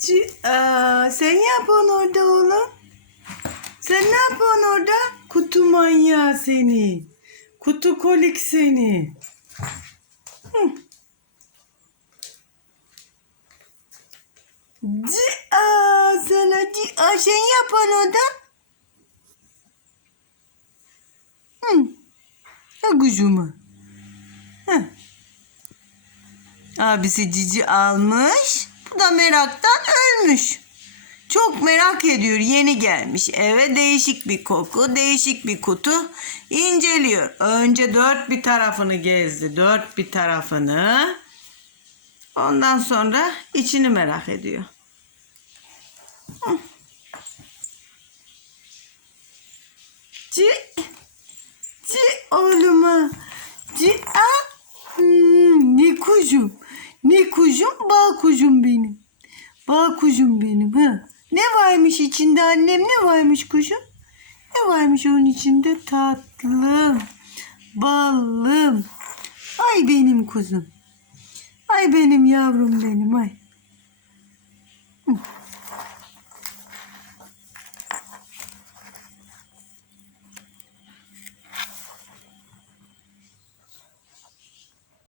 Aa, sen ne yapıyorsun orada oğlum? Sen ne yapıyorsun orada? Kutu manyağı seni. Kutu kolik seni. Hı. Sana Aa, sen ne yapıyorsun orada? Hı. Ha kuzuma. Hı. Abisi cici almış. Da meraktan ölmüş. Çok merak ediyor. Yeni gelmiş eve. Değişik bir koku, değişik bir kutu. inceliyor. Önce dört bir tarafını gezdi. Dört bir tarafını. Ondan sonra içini merak ediyor. Hı. Ci oğluma. Ci, ah. Hmm, ne kuzum. Ne kuzum benim. Bağ kuzum benim. Ha. Ne varmış içinde annem? Ne varmış kuzum? Ne varmış onun içinde? Tatlım. Ballım. Ay benim kuzum. Ay benim yavrum benim ay.